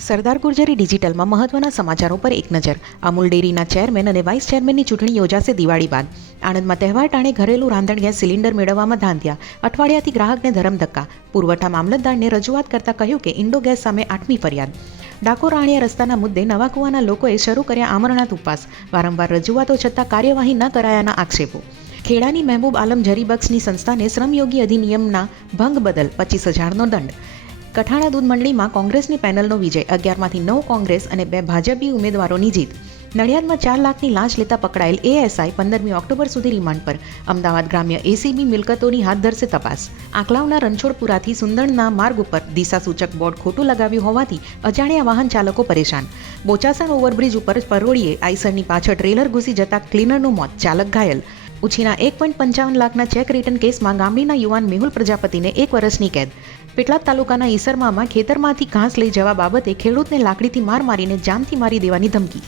સરદાર ગુર્જરી ડિજિટલમાં મહત્વના સમાચારો પર એક નજર. અમૂલ ડેરીના ચેરમેન અને વાઇસ ચેરમેનની ચૂંટણી યોજાશે દિવાળી બાદ. આણંદમાં તહેવાર ટાણે ઘરેલું રાંધણ ગેસ સિલિન્ડર મેળવવામાં ધાંધ્યા. અઠવાડિયાથી ગ્રાહકને ધરમધક્કા. પુરવઠા મામલતદારને રજૂઆત કરતા કહ્યું કે ઇન્ડો ગેસ સામે 8મી ફરિયાદ. ડાકોર રાણીયા રસ્તાના મુદ્દે નવા કુવાના લોકોએ શરૂ કર્યા આમરણાંત ઉપવાસ. વારંવાર રજૂઆતો છતાં કાર્યવાહી ન કરાયાના આક્ષેપો. ખેડાની મહેબૂબ આલમ જરીબક્ષની સંસ્થાને શ્રમયોગી અધિનિયમના ભંગ બદલ 25,000નો દંડ. કઠાણા દૂધ મંડળીમાં કોંગ્રેસની પેનલનો વિજય. 11માંથી 9 કોંગ્રેસ અને 2 ભાજપી ઉમેદવારોની જીત. નડિયાદમાં 4 લાખની લાંચ લેતા પકડાયેલ એએસઆઈ 15મી ઓક્ટોબર સુધી રિમાન્ડ પર. અમદાવાદ ગ્રામ્ય એસીબી મિલકતોની હાથ ધરશે તપાસ. આંકલાવના રણછોડપુરાથી સુંદણના માર્ગ ઉપર દિશાસૂચક બોર્ડ ખોટું લગાવ્યું હોવાથી અજાણ્યા વાહન ચાલકો પરેશાન. બોચાસણ ઓવરબ્રિજ ઉપર પરોળીએ આઈસરની પાછળ ટ્રેલર ઘૂસી જતા ક્લીનરનું મોત, ચાલક ઘાયલ. ઉછીના 1.55 લાખના ચેક રિટર્ન કેસમાં ગામડીના યુવાન મેહુલ પ્રજાપતિને 1 વર્ષની કેદ. પેટલાદ તાલુકાના ઈસરમામાં ખેતરમાંથી ઘાસ લઈ જવા બાબતે ખેડૂતને લાકડીથી માર મારીને જાનથી મારી દેવાની ધમકી.